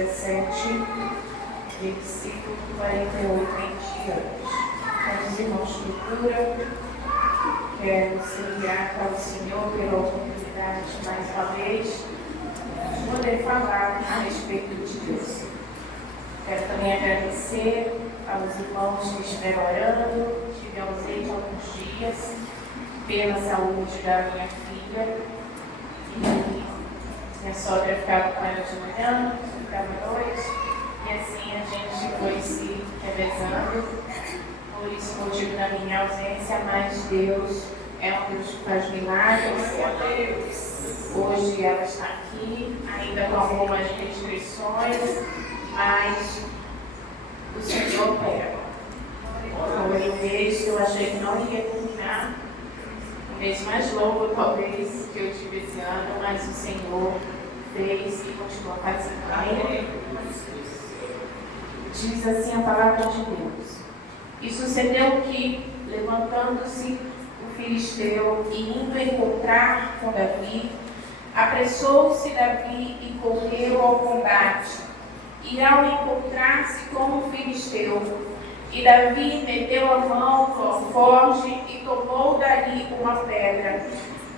17, versículo 48 em diante. Os irmãos de leitura, quero ser grata ao Senhor pela oportunidade de mais uma vez de poder falar a respeito de Deus. Quero também agradecer aos irmãos que estiveram orando, estive ausente alguns dias pela saúde da minha filha. E minha sogra ficava com ela de manhã, ficava à noite, e assim a gente foi se revezando. Por isso, motivo da minha ausência, mas Deus é um Deus que faz milagres. Hoje ela está aqui, ainda com algumas restrições, mas o Senhor opera. Foi um mês que eu achei que não ia terminar, o mês mais longo talvez que eu tive esse ano, mas o Senhor fez e continua fazendo. Amém? Diz assim a palavra de Deus. E sucedeu que, levantando-se o filisteu e indo encontrar com Davi, apressou-se Davi e correu ao combate. E ao encontrar-se com o filisteu, e Davi meteu a mão no alforje e tomou dali uma pedra,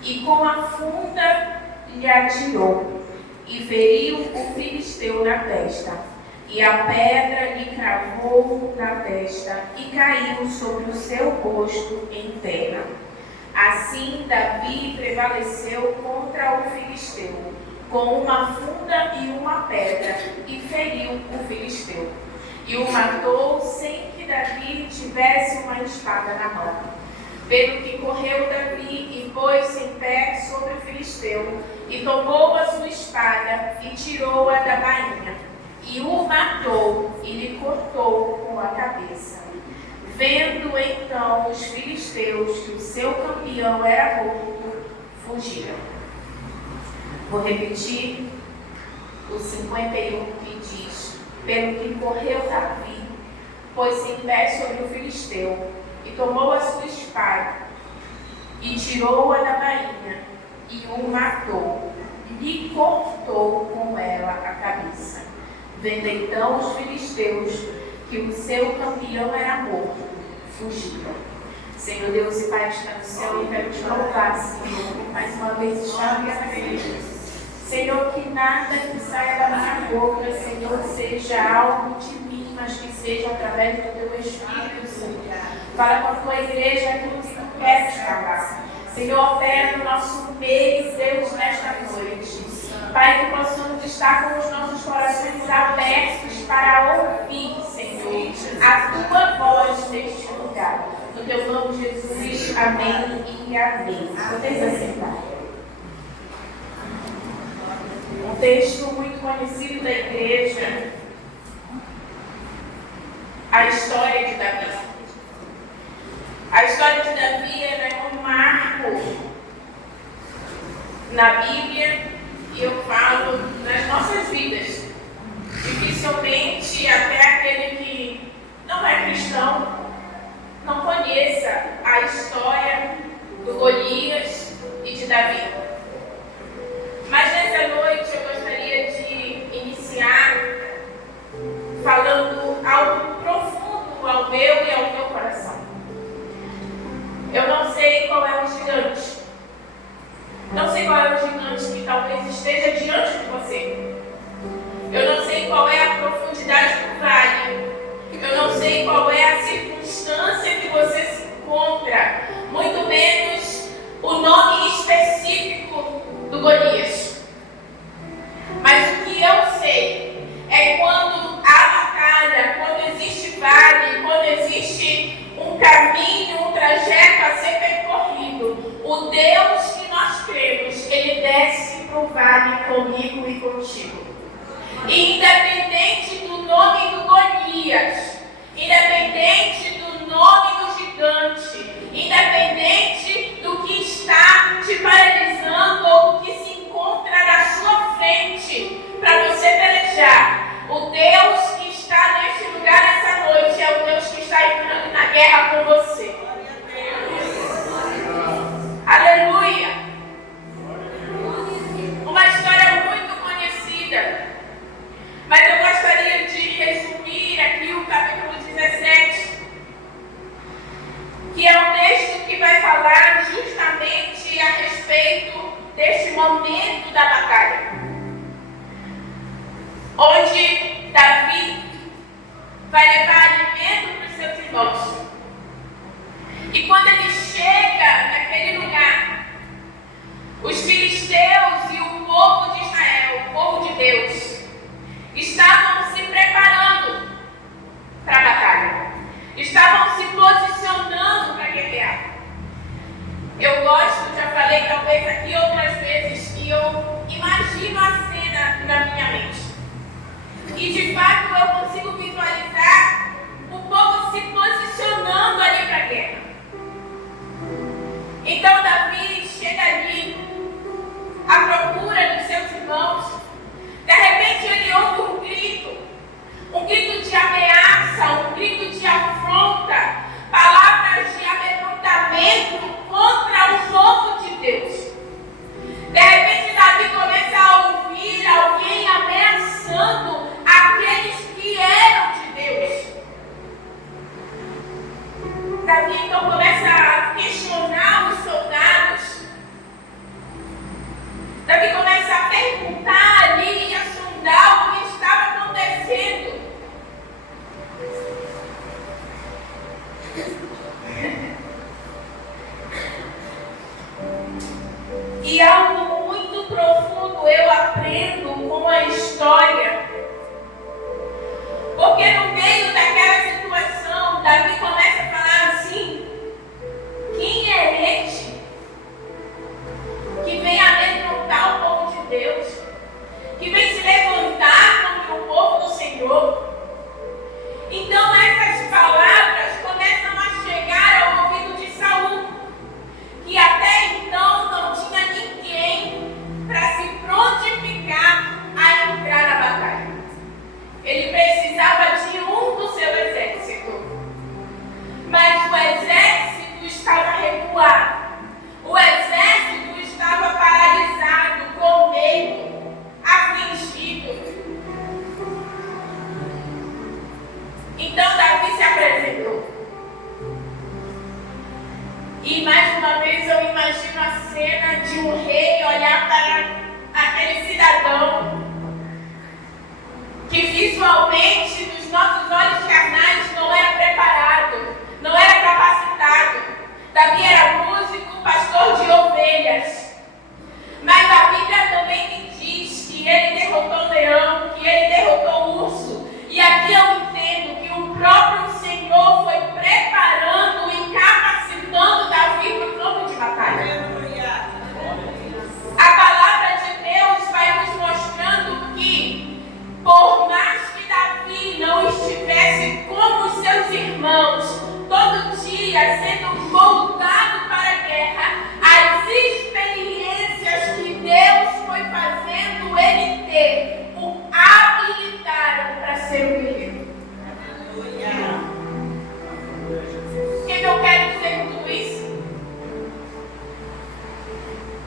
e com a funda lhe atirou, e feriu o filisteu na testa. E a pedra lhe cravou na testa e caiu sobre o seu rosto em terra. Assim Davi prevaleceu contra o filisteu, com uma funda e uma pedra, e feriu o filisteu. E o matou sem que Davi tivesse uma espada na mão. Pelo que correu Davi e pôs-se em pé sobre o filisteu, e tomou a sua espada e tirou-a da bainha. E o matou e lhe cortou com a cabeça. Vendo então os filisteus que o seu campeão era morto, fugiram. Vou repetir o 51 que diz: pelo que correu Davi, pôs-se em pé sobre o filisteu, e tomou a sua espada, e tirou-a da bainha, e o matou, e lhe cortou com ela a cabeça. Vendo então os filisteus que o seu campeão era morto, fugiram. Senhor Deus e Pai que está no céu, eu quero te louvar, Senhor, mais uma vez estar aqui. Senhor, que nada que saia da minha boca, Senhor, seja algo de mim, mas que seja através do teu Espírito, Senhor. Fala com a tua igreja aquilo que tu queres falar. Senhor, opera no nosso meio, Deus, nesta noite. Pai, que possamos estar com os nossos corações abertos para ouvir, Senhor, a tua voz neste lugar. No teu nome, Jesus, amém e amém. Podemos assentar. Um texto muito conhecido da igreja, a história de Davi. A história de Davi é um marco na Bíblia. E eu falo nas nossas vidas. Dificilmente até aquele que não é cristão não conheça a história do Golias e de Davi. Mas nessa noite eu gostaria de iniciar falando algo profundo ao meu e ao meu coração. Eu não sei qual é o gigante. Não sei qual é o gigante que talvez esteja diante de você. Eu não sei qual é a profundidade do vale. Eu não sei qual é a circunstância que você se encontra. Muito menos o nome específico do Golias. Mas o que eu sei é quando há batalha, quando existe vale, quando existe um caminho, um trajeto a ser percorrido, o Deus que nós cremos, Ele desce para o vale comigo e contigo. E independente do nome do Golias, independente do nome do gigante, independente do que está te paralisando ou do que se encontra na sua frente para você pelejar, o Deus que está neste lugar nessa noite é o Deus que está entrando na guerra com você. Aleluia! Uma história muito conhecida, mas eu que é um texto que vai falar justamente a respeito deste momento da batalha, onde Davi vai levar alimento para os seus irmãos. E quando ele chega naquele lugar, os filisteus e o povo de Israel, o povo de Deus, estavam se preparando para a batalha. Estavam se posicionando para guerrear. Eu gosto, já falei talvez aqui outras vezes, que eu imagino a cena na minha mente. E de fato eu consigo visualizar o povo se posicionando ali para a guerra. Então Davi chega ali à procura dos seus irmãos. De repente ele ouve um grito de ameaça, um grito de afronta, palavras de amedrontamento contra o povo de Deus. De repente Davi começa a ouvir alguém ameaçando aqueles que eram de Deus. Davi então começa a questionar os soldados. Davi começa a perguntar ali e a sondar o que estava acontecendo. E algo muito profundo eu aprendo com a história. Porque no meio daquela situação, Davi começa a falar assim: quem é este que vem amedrontar o povo de Deus? Que vem se levantar contra o povo do Senhor? Então essas palavras começam a chegar ao ouvido de Saul, que até então não tinha ninguém para se prontificar a entrar na batalha. Ele precisava de um do seu exército. Mas o exército estava recuado. O exército estava paralisado, com medo, afligido. Então Davi se apresentou. E mais uma vez eu imagino a cena de um rei olhar para aquele cidadão que visualmente, nos nossos olhos carnais, não era preparado, não era capacitado. Davi era músico, pastor de ovelhas. Mas a Bíblia também me diz que ele derrotou o leão, que ele derrotou o urso. E aqui eu entendo que o próprio Senhor foi preparando e capacitando Davi para o campo de batalha. A palavra de Deus vai nos mostrando que, por mais que Davi não estivesse como os seus irmãos, todo dia sendo moldado para a guerra, as experiências que Deus foi fazendo ele ter, o habilitaram para ser um guerreiro. O que eu quero dizer com tudo isso?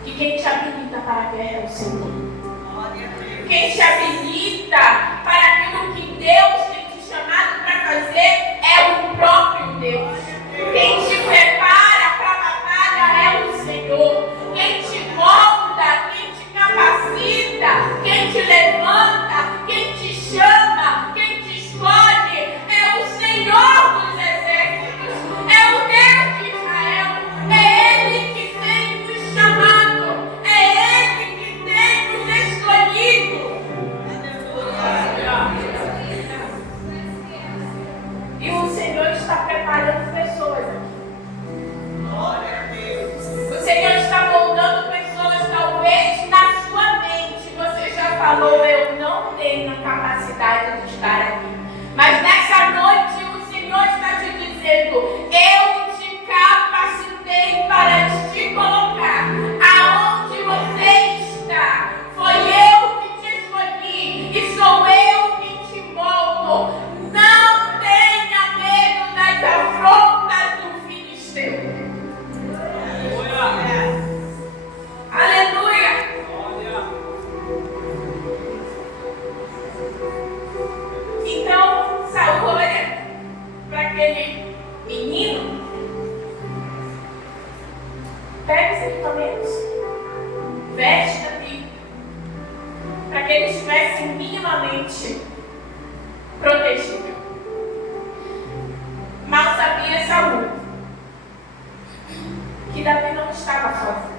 Que quem te habilita para a guerra é o Senhor. Quem te habilita para aquilo que Deus tem te chamado para fazer é o próprio Deus. Quem te prepara para a batalha é o Senhor. Quem te molda, quem te capacita, quem te levanta, quem te chama, quem te escolhe é o Senhor dos exércitos. É o Deus de Israel. É Ele que tem nos chamado. É Ele que tem nos escolhido. que Davi não estava sozinho.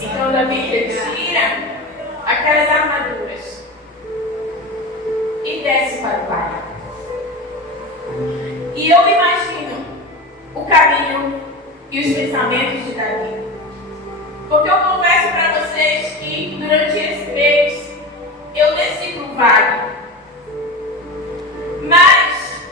Então Davi retira aquelas armaduras e desce para o vale. E eu imagino o caminho e os pensamentos de Davi. Porque eu confesso para vocês que durante esse mês eu desci para o vale. Mas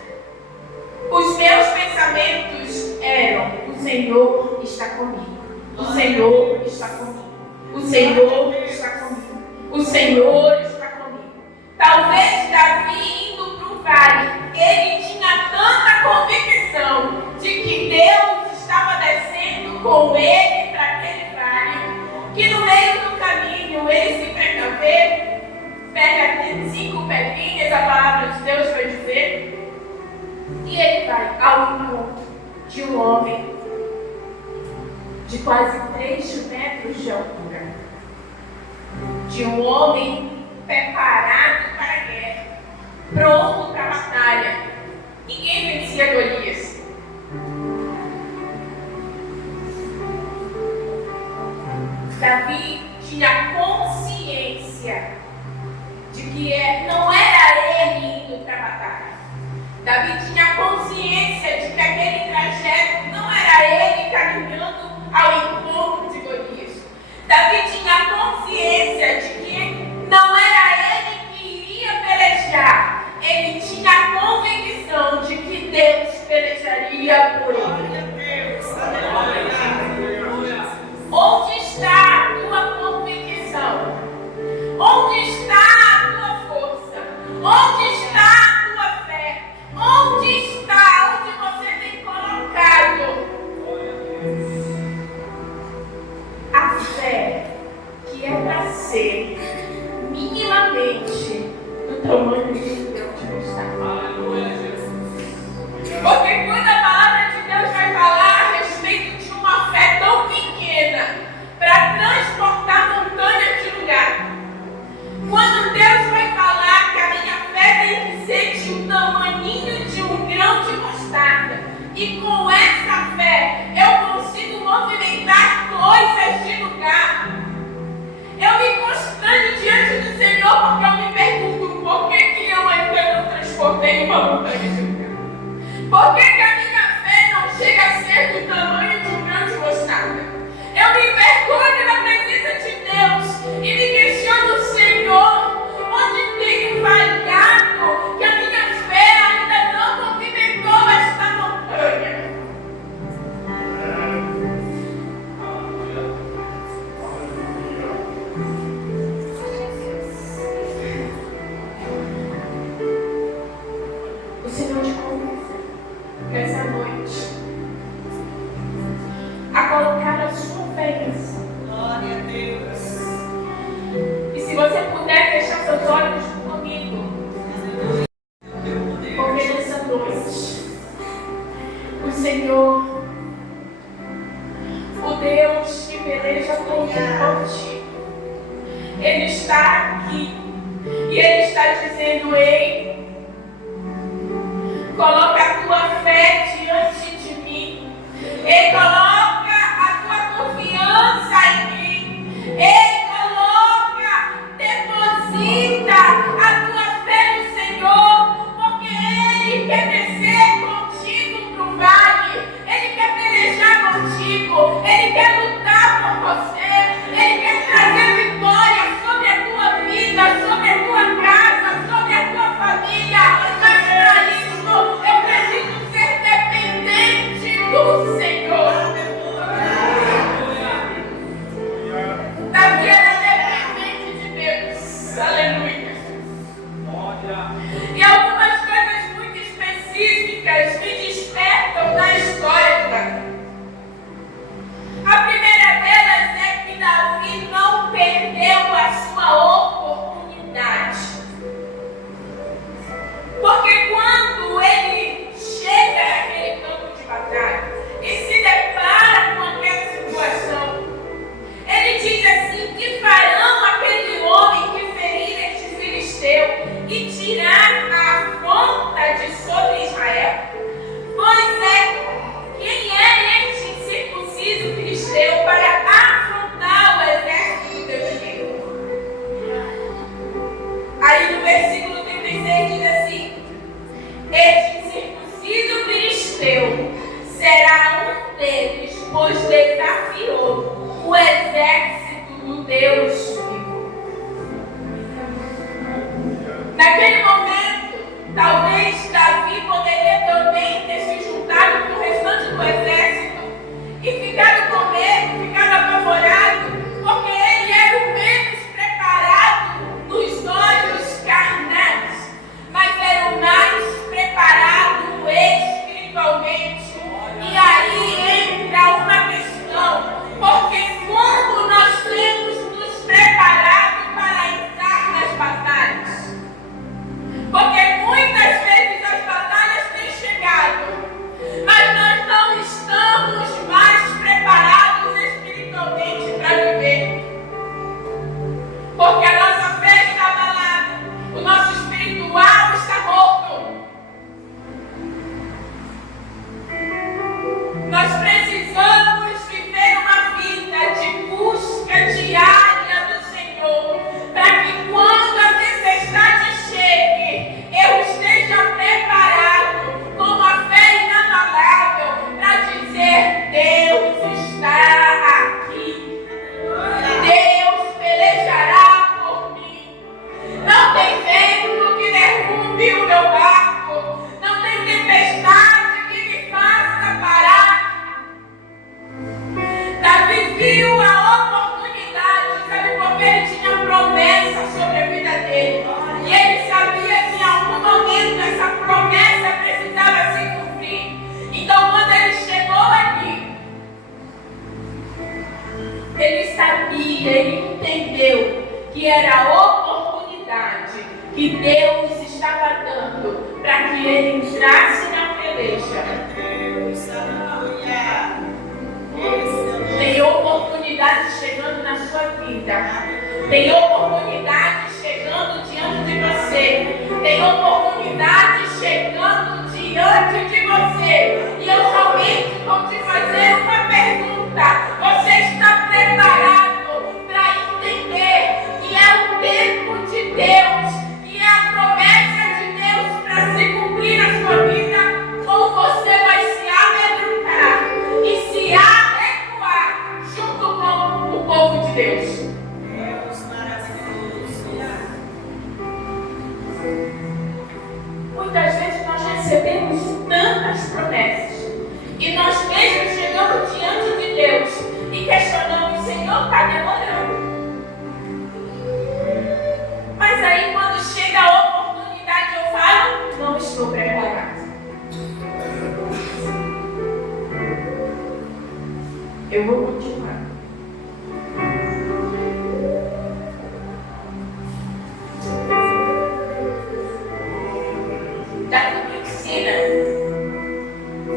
os meus pensamentos eram: o Senhor está comigo. O Senhor está comigo. O Senhor está comigo. O Senhor está comigo. Talvez Davi indo para o vale, ele tinha tanta convicção de que Deus estava descendo com ele para aquele vale, que no meio do caminho ele se precaver, pega 5 pedrinhas, a palavra de Deus vai dizer, e ele vai ao encontro de um homem de quase 3 metros de altura, de um homem preparado para a guerra, pronto para a batalha. Ninguém vencia Golias. Davi tinha consciência de que não era ele indo para a batalha. Davi tinha consciência de que aquele trajeto não era ele caminhando ao encontro de Golias. Davi tinha consciência de que não era ele que iria pelejar. Ele tinha a convicção de que Deus pelejaria por ele. Onde está a tua convicção? Onde está a tua força? Onde está a tua fé? Onde está onde você tem colocado a fé que é para ser minimamente do tamanho de Deus que está? Porque quando a palavra de Deus vai falar a respeito de uma fé tão pequena para transportar montanhas de lugar, quando Deus vai falar que a minha fé tem que ser de um tamanhinho de um grão de mostarda, e com essa fé eu consigo movimentar coisas de lugar, eu me constranho diante do Senhor, porque eu me pergunto: por que eu ainda não transportei uma montanha de lugar? Por que a minha fé não chega a ser do tamanho de um grão de mostarda? Eu me envergonho na presença de Deus e me questiono: Senhor, onde tenho falhado que a minha fé ainda não movimentou esta montanha? O Senhor te convida nessa noite a colocar a sua fé em mim. Glória a Deus. E se você puder fechar seus olhos comigo, porque nessa noite o Senhor, o Deus que peleja por ti, Ele está aqui e Ele está dizendo: ei, coloca a tua fé diante de mim. Ei, coloca a tua confiança em mim. Ei, coloca, deposita a tua fé no Senhor, porque Ele quer descer contigo para o vale. Ele quer pelejar contigo. Ele quer lutar por você. Ele quer trazer vitória sobre a tua vida, sobre a tua casa, sobre a tua família. Mas para isso eu preciso nos desafiou, o exército do Deus vivo. Naquele momento, talvez Davi poderia também ter se juntado com o restante do exército e ficado com medo, ficado apavorado, porque ele era o menos preparado nos olhos carnais, mas era o mais preparado espiritualmente. E aí entra uma questão, porque como nós temos nos preparado para entrar nas batalhas? Porque muitas vezes as batalhas têm chegado, mas nós não estamos mais preparados espiritualmente para viver. Porque a nossa fé está abalada, o nosso espiritual está morto. Nós precisamos viver uma vida de busca diária do Senhor, para que quando a tempestade chegue, eu esteja preparado com uma fé inabalável para dizer: Deus está aqui, Deus pelejará por mim. Não tem vento que derrube o meu barco, não tem tempestade que me faça parar. Davi viu a oportunidade, sabe, porque ele tinha promessa sobre a vida dele. E ele sabia que em algum momento essa promessa precisava se cumprir. Então, quando ele chegou aqui, ele sabia, ele entendeu que era a oportunidade que Deus estava dando para que ele entrasse na peleja. Tem oportunidade chegando na sua vida. Tem oportunidade chegando diante de você. Tem oportunidade chegando diante de você. E eu somente vou te fazer uma pergunta. Você está preparado para entender que é o tempo de Deus, que é a promessa de Deus para se cumprir na sua vida? Ou você vai se amedrontar e se adequar junto com o povo de Deus? Muitas vezes nós recebemos tantas promessas e nós mesmos chegamos diante de Deus e questionamos: Senhor, está demorando. Mas aí quando chega a oportunidade eu falo: não estou preparado. Eu vou continuar. Davi me ensina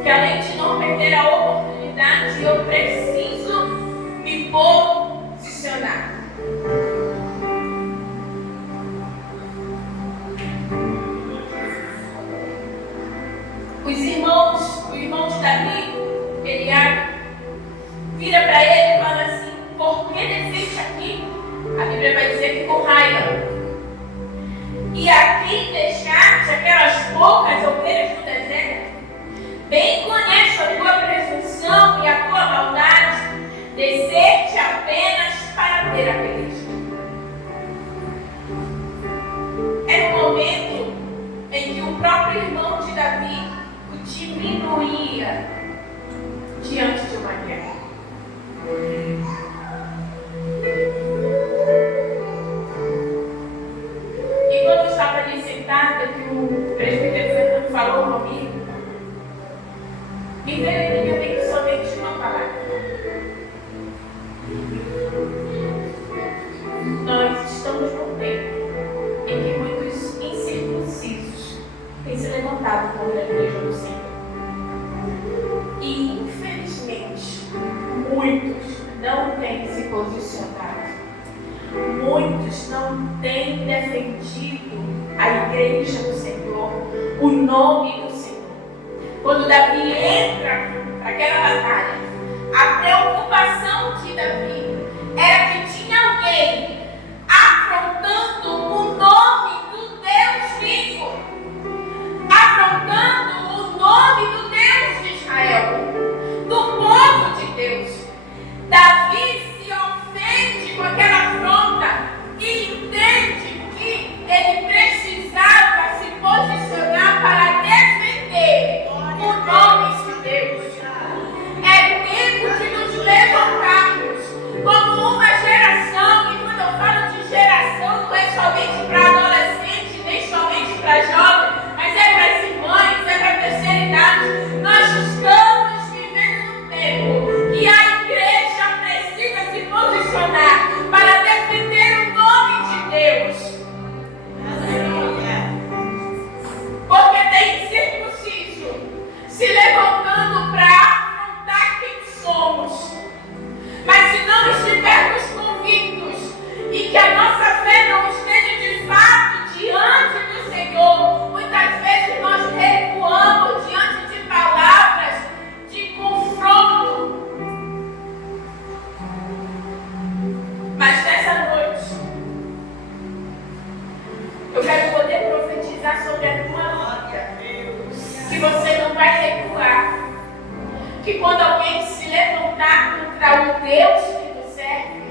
que além de não perder a oportunidade, eu preciso me posicionar. O irmão de Davi, Eliabe, vira para ele e fala assim: por que desiste aqui? A Bíblia vai dizer que com raiva. E aqui deixaste aquelas poucas ovelhas no deserto? Bem conheço a tua presunção e a tua maldade, descer-te apenas para ter a peleja. Era um momento em que o próprio irmão de Davi o diminuía diante de uma guerra. E quando eu estava ali sentada, que o presbítero Fernando falou comigo, me veio em minha mente somente uma palavra: nós estamos num tempo em que muitos incircuncisos têm se levantado contra a igreja do Senhor. E infelizmente, muitos não têm se posicionado. Muitos não têm defendido a igreja do Senhor, o nome do Senhor. Quando Davi entra para aquela batalha, a preocupação de Davi era que tinha alguém afrontando o nome do Deus vivo, afrontando o nome do Deus de Israel, do povo de Deus. que quando alguém se levantar contra o Deus que tu serve,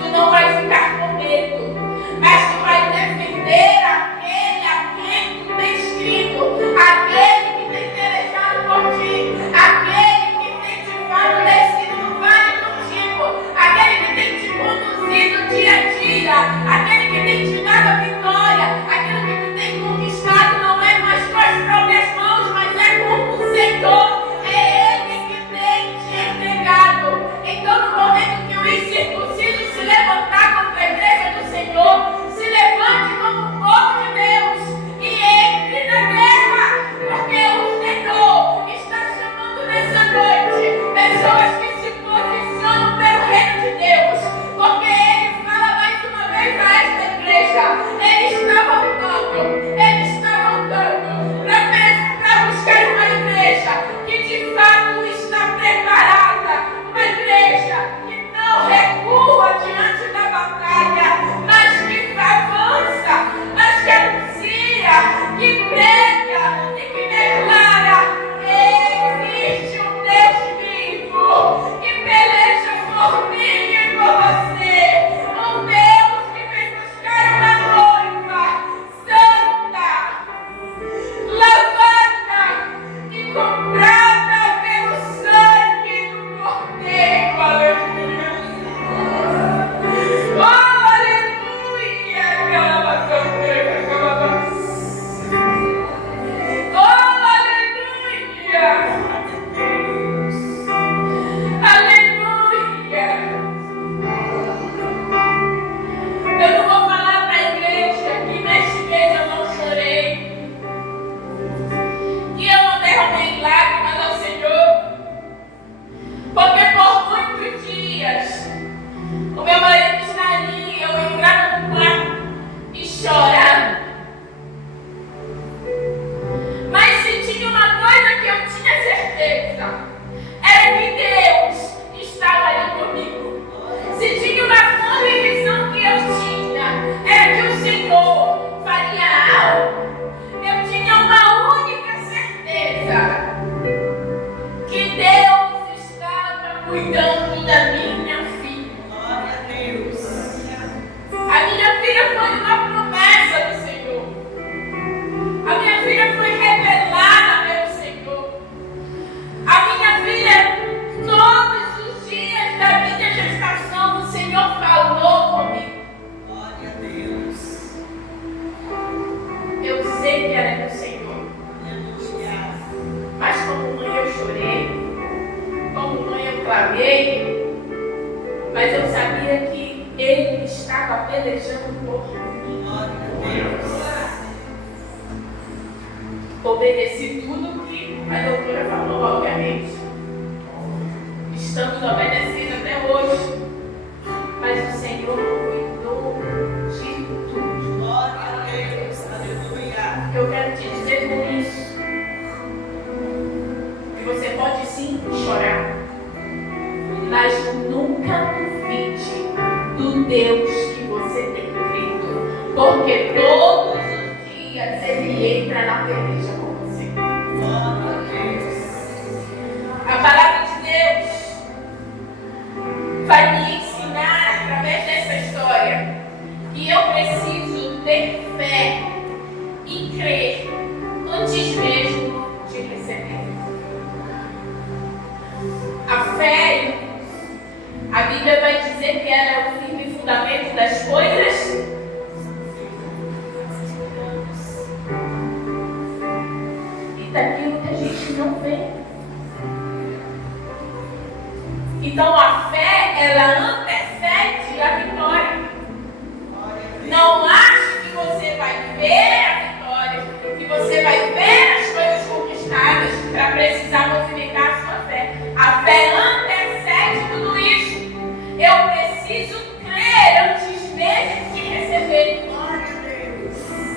tu não vai ficar com medo, mas tu vai defender aquele a quem tu tens crido, aquele que tem pelejado por ti, aquele que tem te favorecido no vale contigo, aquele que tem te conduzido dia a dia, aquele que tem te dado a vitória, aquilo que tu tem conquistado não é mais com as próprias mãos, mas é com o Senhor. É Ele que tem te entregado. Então, no momento que o incircunciso se levantar contra a igreja do Senhor, se levante como um povo de Deus e entre na guerra, porque o Senhor está chamando nessa noite pessoas que se posicionam pelo reino de Deus, porque Ele fala mais uma vez a esta igreja: Ele está voltando para buscar uma igreja que de fato está preparada, uma igreja que não recua diante da batalha, mas que avança, mas que anuncia, que prega e que declara: existe um Deus vivo que peleja por mim e por você, um Deus que vem buscar uma noiva santa, lavada e comprada pelo sangue do Cordeiro. Aleluia! Oh, aleluia! Oh, aleluia! Aleluia! Eu não vou falar para a igreja que neste mês eu não chorei, que eu não derramei lágrimas ao Senhor, porque por muitos dias o meu marido está ali, eu entrava no quarto e chorava. Mas se tinha uma coisa que eu tinha certeza, era que Deus estava ali comigo. Se tinha uma convicção que eu tinha, era que o Senhor faria algo. Eu tinha uma única certeza: que Deus estava cuidando da minha filha. Glória a Deus. A minha filha foi uma promessa do Senhor. A minha filha foi revelada pelo Senhor. A minha filha, todos os dias da minha gestação, o Senhor falou comigo. Glória a Deus. Eu sei que era do Senhor. Mas como mãe eu chorei, como mãe eu clamei, mas eu sabia que Ele estava pelejando por mim. Obedeci tudo que a doutora falou, obviamente. Estamos obedecendo até hoje, mas o Senhor cuidou de tudo. Glória a Deus, aleluia. Eu quero te dizer com isso que você pode sim chorar, mas nunca duvide do Deus que você tem crido, porque todos os dias Ele entra na peleja com você. Glória a Deus. A palavra de Deus vai me ensinar através dessa história que eu preciso ter fé e crer antes mesmo de receber. A fé, a Bíblia vai dizer que ela é o firme fundamento das coisas e daquilo que a gente não vê. Então a fé, ela antecede a vitória. Não ache que você vai ver a vitória, que você vai ver as coisas conquistadas para precisar movimentar a sua fé. A fé antecede tudo isso. Eu preciso crer antes mesmo de receber.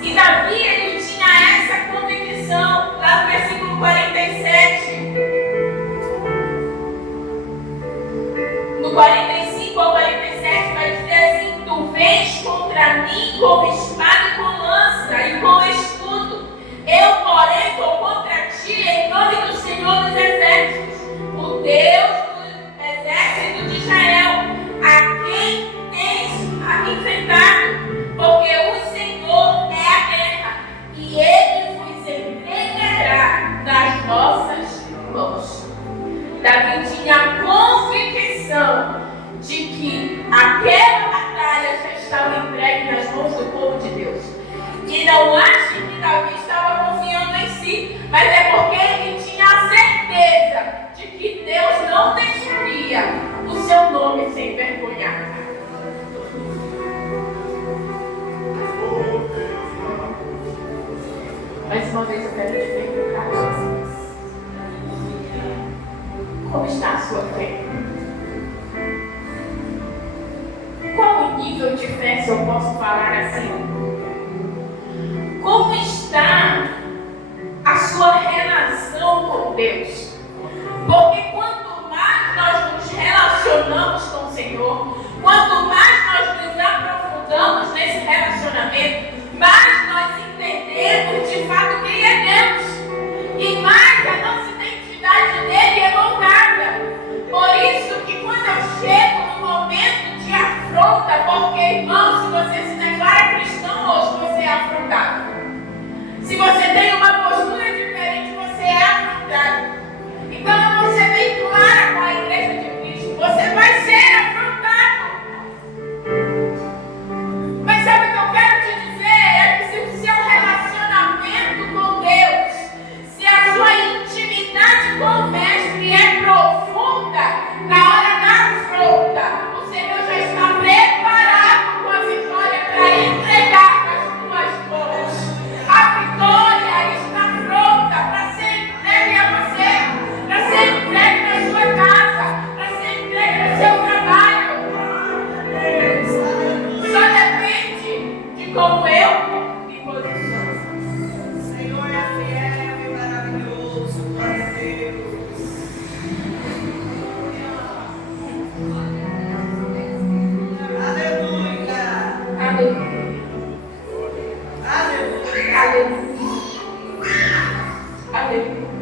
E Davi, ele tinha essa convicção, lá no versículo 47. No 45 ao 47 vai dizer assim: tu vens contra mim com espada e com lança e com escudo. Eu, porém, vou contra ti em nome do Senhor dos Exércitos, o Como está a sua fé? Qual o nível de fé, se eu posso falar assim? Como está a sua relação com Deus? Porque quanto mais nós nos relacionamos com o Senhor, quanto mais nós nos aprofundamos nesse relacionamento, mais nós entendemos de fato quem é Deus. E mais a nossa identidade nele é moldada. Por isso que quando eu chego no momento de afronta, porque, irmão, se você se declara cristão hoje, você é afrontado. Se você tem uma postura diferente, você é afrontado. Então eu vou ser bem clara com a igreja de Cristo. Você vai ser afrontado. Mas sabe o que eu quero te dizer? É que se o seu relacionamento com Deus, se a sua intimidade com o Mestre é profunda, na hora da afronta, o Senhor já está preparado com a vitória para entregar nas tuas mãos. A vitória está pronta para ser entregue a você, para ser entregue na sua casa, para ser entregue no seu trabalho. Só depende de como eu me posiciono. Senhor é fiel e maravilhoso, glória a Deus. Aleluia. Aleluia. Aleluia. Aleluia. Aleluia.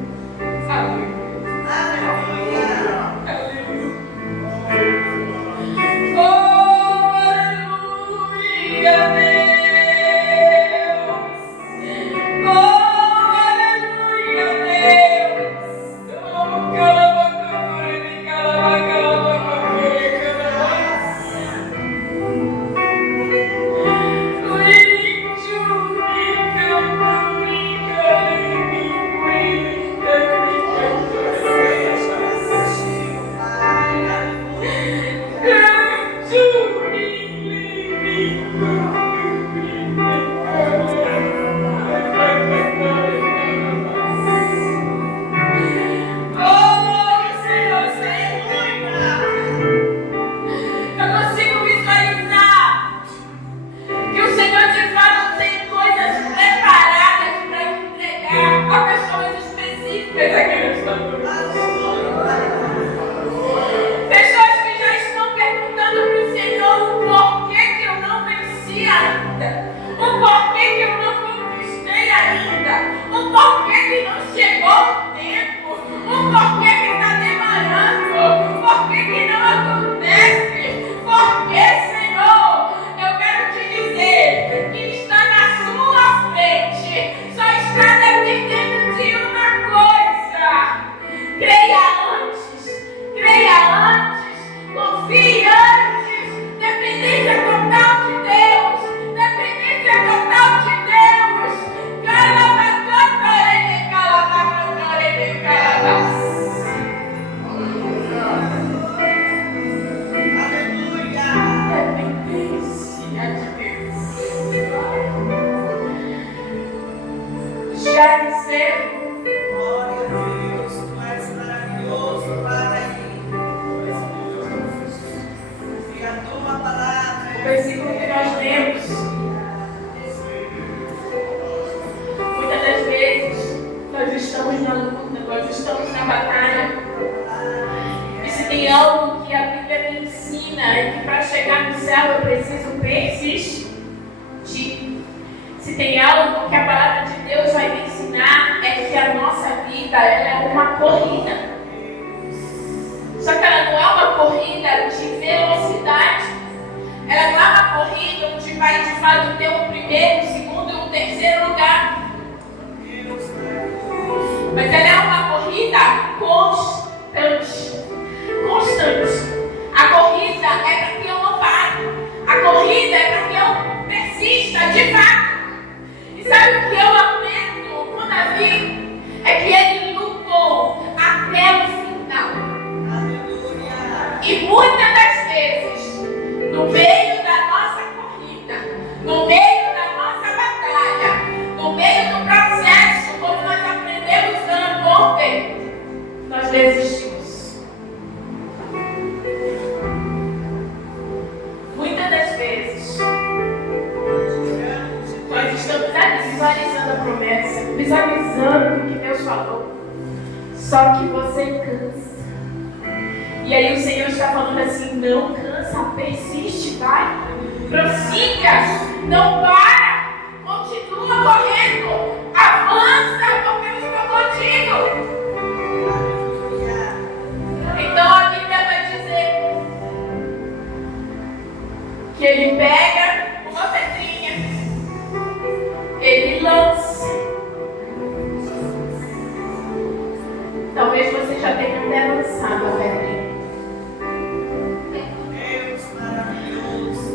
E muitas das vezes, no meio da nossa corrida, no meio da nossa batalha, no meio Só que você cansa. E aí o Senhor está falando assim: não cansa, persiste, vai, prossiga, não para, continua correndo, avança, porque eu estou contigo. Então a Bíblia vai dizer que ele pega uma pedrinha, ele lança. Talvez você já tenha até lançado a pedrinha. Deus maravilhoso.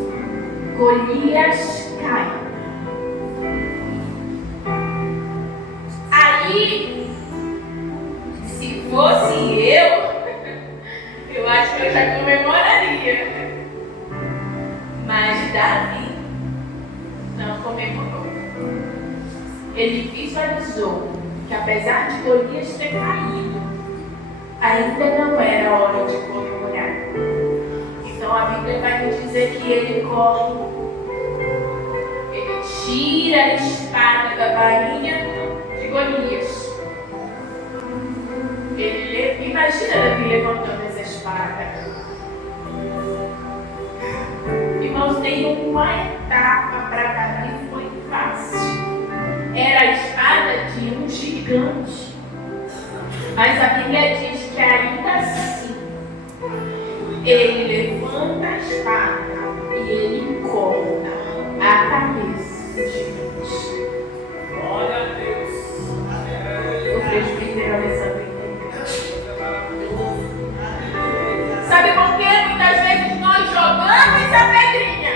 Golias cai. Aí, se fosse eu acho que eu já comemoraria. Mas Davi não comemorou. Ele visualizou que apesar de Golias ter caído, ainda não era hora de comemorar. Então a Bíblia vai me dizer que ele corre, ele tira a espada da bainha de Golias. Imagina Davi levantando essa espada. Irmãos, nenhuma etapa para Davi foi fácil. Era a espada de um gigante. Mas a Bíblia diz que ainda assim, ele levanta a espada e ele corta a cabeça do gigante. Glória a Deus. O presbítero Alessandro entendeu. Sabe por quê? Muitas vezes nós jogamos a pedrinha,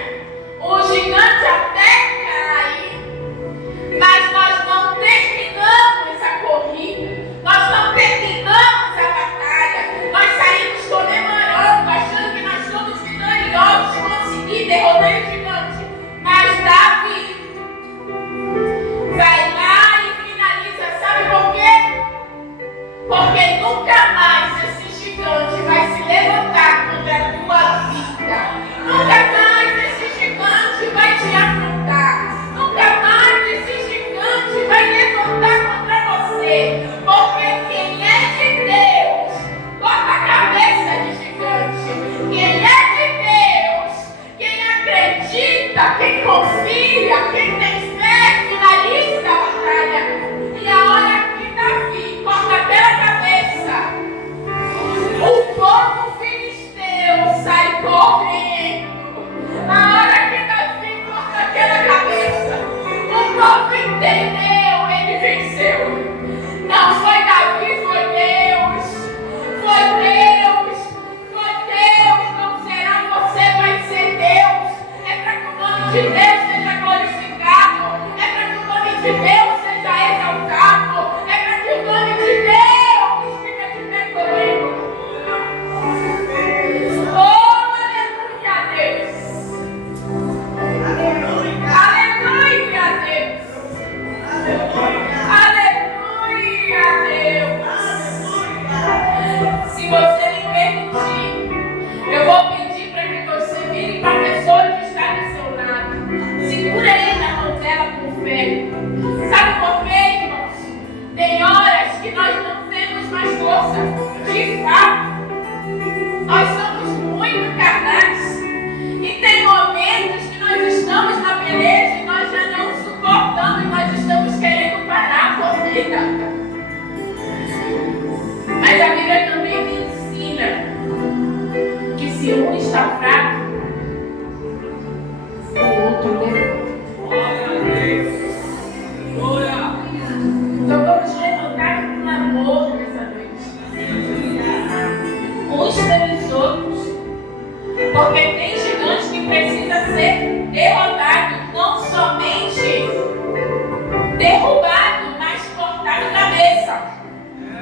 o gigante até cai, mas nós não terminamos a corrida, nós não terminamos a batalha, nós saímos comemorando, achando que nós somos vitoriosos, conseguir derrotar o gigante. Mas Davi vai lá e finaliza, sabe por quê? Porque nunca mais esse gigante vai se levantar contra a tua vida. Nunca mais esse gigante vai te afrontar. Nunca mais esse gigante vai levantar contra você. Porque quem é de Deus corta a cabeça de gigante. Quem é de Deus, quem acredita, quem confia, quem tem fé, finaliza a batalha. E a hora que Davi corta aquela cabeça, o povo filisteu sai correndo. Na hora que Davi corta aquela cabeça, o povo entendeu, ele venceu. Não foi Davi, foi Deus. Foi Deus. Foi Deus. Não será você, vai ser Deus. É para que o nome de Deus seja glorificado. É para que o nome de Deus seja exaltado. É para que o nome de Deus fique de pé comigo. Oh, aleluia, Deus. Aleluia, Deus. Aleluia, Deus. Se você me permitir, eu vou pedir para que você vire para a pessoa que está do seu lado. Segura aí na mão dela com fé. Sabe por quê, irmãos? Tem horas que nós não temos mais força. De fato, nós somos muito carnais. E tem momentos que nós estamos na peleja e nós já não suportamos, nós estamos querendo parar a corrida. Mas a Bíblia também me ensina que se um está fraco, o outro levanta. Glória a Deus. Glória. Então vamos levantar um clamor nessa noite. Uns pelos outros. Porque tem gigante que precisa ser derrotado, não somente derrubado, mas cortado cabeça.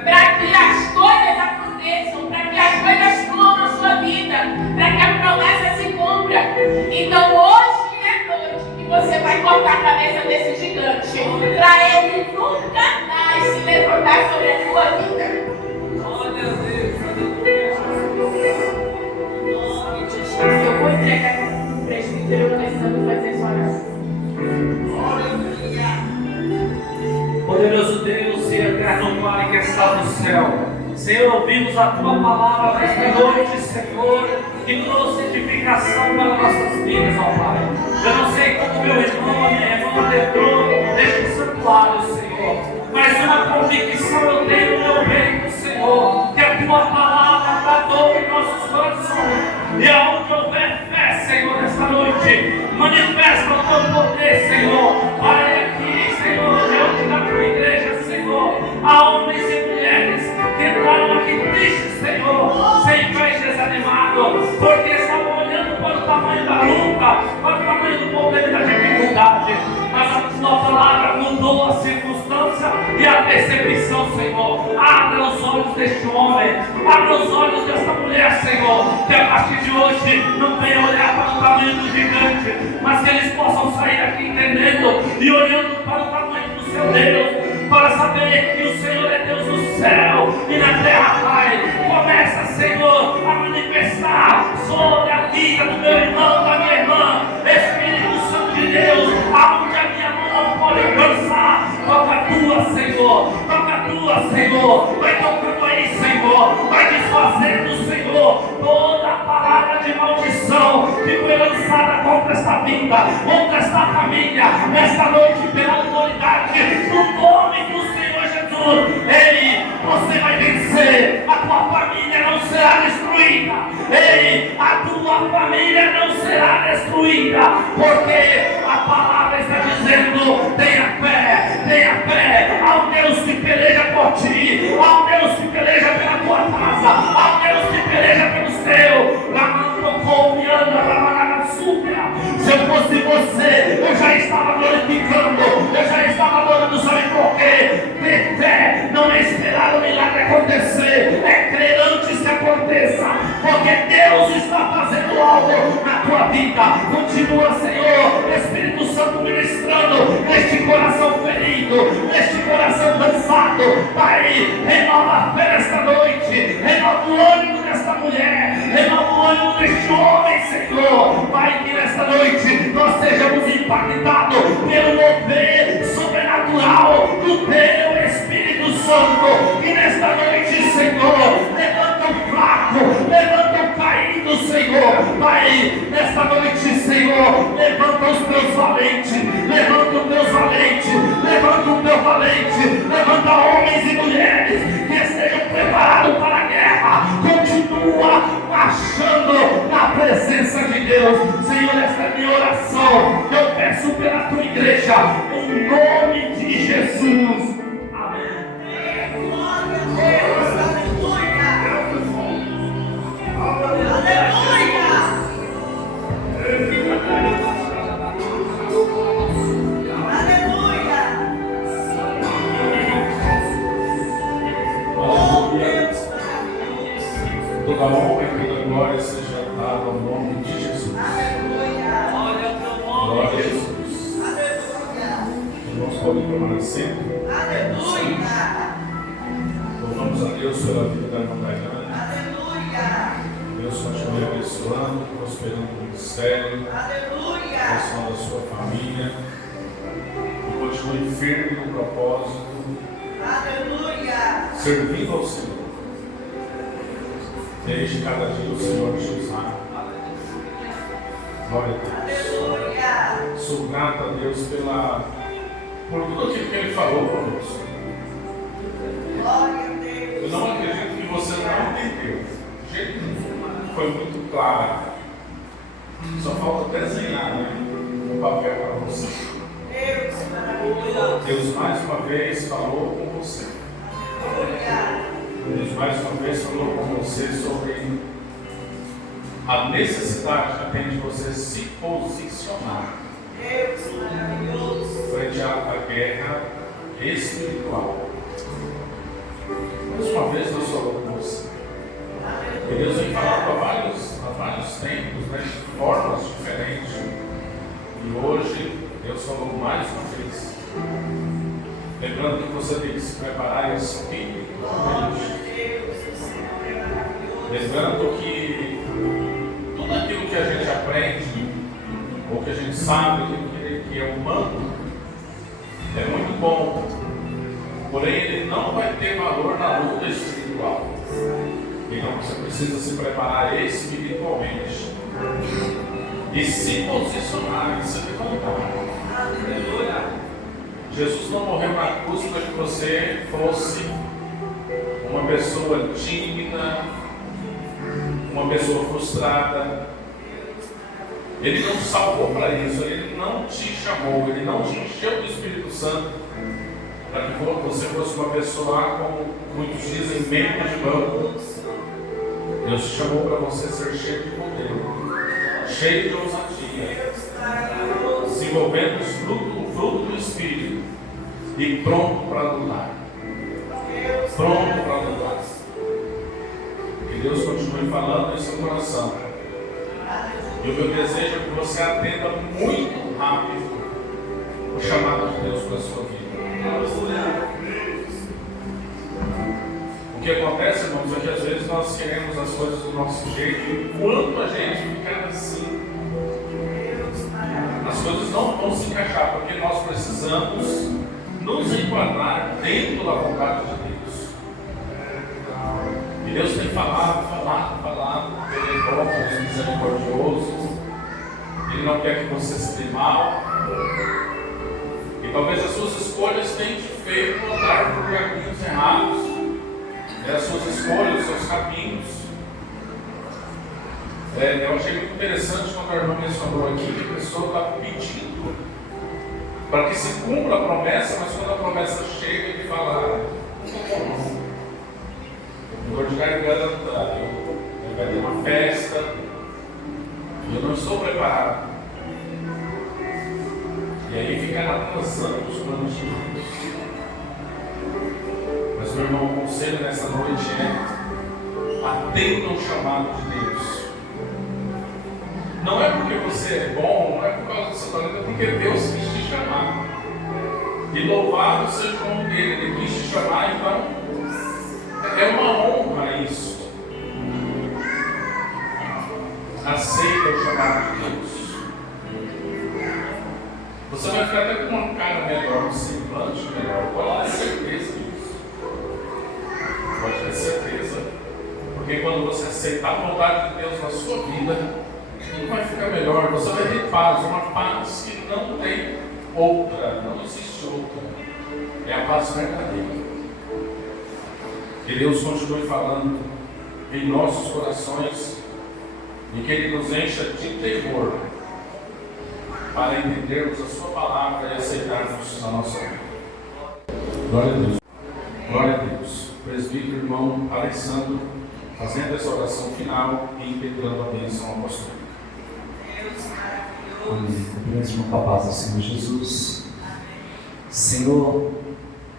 Para que as coisas aconteçam, para que as coisas fluam na sua vida, para que a promessa se cumpra. Então hoje é noite que você vai cortar a cabeça desse gigante, para ele nunca mais se levantar sobre a tua vida. Glória a Deus. Eu vou entregar o presbítero Alessandro fazer essa oração. Poderoso Deus e eterno Pai que está no céu, Senhor, ouvimos a Tua palavra nesta noite, Senhor, que trouxe edificação para nossas vidas, ó Pai. Eu não sei como meu irmão, a minha irmã adentrou neste santuário, Senhor, mas uma convicção eu tenho no meu peito, Senhor, que a Tua palavra tradou em nossos corações. E aonde houver fé, Senhor, nesta noite, manifesta o Teu poder, Senhor. Pai, aqui, Senhor, diante da Tua igreja, Senhor, há homens e mulheres que entraram aqui tristes, Senhor, sem fé e desanimados, porque estavam olhando para o tamanho da luta, para o tamanho do problema e da dificuldade. Mas a Tua palavra mudou a circunstância e a percepção, Senhor. Abra os olhos deste homem, abra os olhos desta mulher, Senhor, que a partir de hoje não venha olhar para o tamanho do gigante, mas que eles possam sair aqui entendendo e olhando para o tamanho do seu Deus, para saber que o Senhor é Deus no céu e na terra, Pai. Começa, Senhor, a manifestar sobre a vida do meu irmão, da minha irmã, Espírito Santo de Deus, aonde a minha mão não pode alcançar. Toca a Tua, Senhor, toca a Tua, Senhor, vai tocando aí, Senhor, vai desfazendo, Senhor, toda a palavra de maldição que foi lançada contra esta vida, contra esta família, nesta noite, pela autoridade do nome do Senhor Jesus. Ei, você vai vencer, a tua família não será destruída. Ei, a tua família não será destruída, porque a palavra está dizendo: tenha fé, há um Deus que peleja por ti, há um Deus que peleja pela tua casa, há um Deus que peleja pelos teus. Se eu fosse você, eu já estava glorificando, eu já estava adorando, sabe por quê? Ter fé não é esperar o milagre acontecer, é crer antes que aconteça, porque Deus está fazendo algo na tua vida. Continua, Senhor, Espírito Santo, ministrando neste coração ferido, neste coração cansado. Pai, renova a fé nesta noite, renova o ânimo desta mulher, renova o ânimo deste homem, Senhor. Pai, que nesta noite nós sejamos impactados pelo mover sobrenatural do Teu Espírito Santo. Que nesta noite, Senhor, levanta o fraco, levanta o caído, Senhor. Pai, nesta noite, Senhor, levanta os Teus valentes, levanta os Teus valentes, levanta o Teu valente, levanta homens e mulheres que estejam preparados para a guerra. Continua marchando na presença de Deus. Senhor, esta é a minha oração. Eu peço pela Tua igreja, em nome de Jesus. Amém. Glória a Deus, aleluia. Toda honra e toda glória seja dada ao nome de Jesus. Aleluia. Glória a Jesus. Aleluia. Irmãos, podem tomar assento. Aleluia. Louvamos a Deus pela vida da irmã Daiane. Aleluia. Deus continue abençoando, prosperando o ministério, Aleluia. abençoando a sua família. E continue firme no propósito, Aleluia. servindo ao Senhor. Desde cada dia o Senhor te usar. Glória a Deus. Aleluia. Sou grato a Deus por tudo aquilo que Ele falou conosco. Glória a Eu Deus. não acredito que você não entendeu. De jeito nenhum. Foi muito claro. Só falta desenhar, né, um papel para você. Deus maravilhoso. Deus mais uma vez falou com você. Aleluia. Deus mais uma vez falou com você sobre a necessidade que tem de você se posicionar Deus maravilhoso. frente à guerra espiritual. Mais uma vez Deus falou com você. E Deus vem falando há vários tempos, né, de formas diferentes. E hoje Deus falou mais uma vez. Lembrando que você tem que se preparar espiritualmente. Lembrando que tudo aquilo que a gente aprende, ou que a gente sabe, aquilo que é humano, é muito bom. Porém, ele não vai ter valor na luta espiritual. Então você precisa se preparar espiritualmente e se posicionar e se levantar. Aleluia! Jesus não morreu na cruz para que você fosse uma pessoa tímida, uma pessoa frustrada. Ele não salvou para isso, Ele não te chamou, Ele não te encheu do Espírito Santo para que você fosse uma pessoa, como muitos dizem, membro de banco. Deus te chamou para você ser cheio de poder, cheio de ousadia, desenvolvendo o fruto do Espírito e pronto para lutar. Pronto para lutar. Que Deus continue falando em seu coração. E o meu desejo é que você atenda muito rápido o chamado de Deus para a sua vida. O que acontece, irmãos, é que às vezes nós queremos as coisas do nosso jeito e enquanto a gente ficar assim, as coisas não vão se encaixar, porque nós precisamos nos enquadrar dentro da vontade de Deus. E Deus tem falado. Ele é bom, Ele é misericordioso. Ele não quer que você se dê mal. E talvez as suas escolhas tenham te feito andar por caminhos errados. As suas escolhas, os seus caminhos. Eu achei muito interessante quando a irmã mencionou aqui que a pessoa está pedindo para que se cumpra a promessa, mas quando a promessa chega, ele fala: dor de garganta, vai ter uma festa, eu não estou preparado. E aí fica atrasando os planos de Deus. Mas, meu irmão, o conselho nessa noite é: atenda o chamado de Deus. Não é porque você é bom, não é por causa do seu talento, é porque Deus quis te chamar. E louvado seja o nome dele, Ele quis te chamar, então é uma honra isso. Aceita o chamado de Deus. Você vai ficar até com uma cara melhor, um semblante melhor. Pode ter certeza disso. Pode ter certeza. Porque quando você aceitar a vontade de Deus na sua vida, tudo vai ficar melhor. Você vai ter paz, uma paz que não tem outra, não existe outra. É a paz verdadeira. Que Deus continue falando em nossos corações e que Ele nos encha de temor para entendermos a Sua palavra e aceitarmos na nossa vida. Glória a Deus. Glória a Deus. O presbítero irmão Alessandro fazendo essa oração final e impetrando a bênção apostólica. Amém. Cumprimento com a paz do Senhor Jesus. Senhor,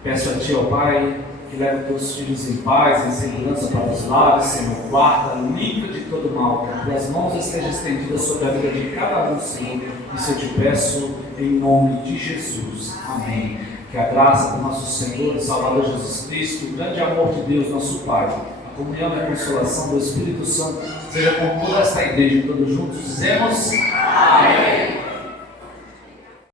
peço a Ti, ó Pai, que leve teus filhos em paz, em segurança para os lares, Senhor. Guarda, livra de todo mal, que as tuas mãos estejam estendidas sobre a vida de cada um, Senhor. Isso eu te peço em nome de Jesus. Amém. Que a graça do nosso Senhor e Salvador Jesus Cristo, o grande amor de Deus, nosso Pai, a comunhão e a consolação do Espírito Santo, seja com toda esta igreja, todos juntos dizemos amém.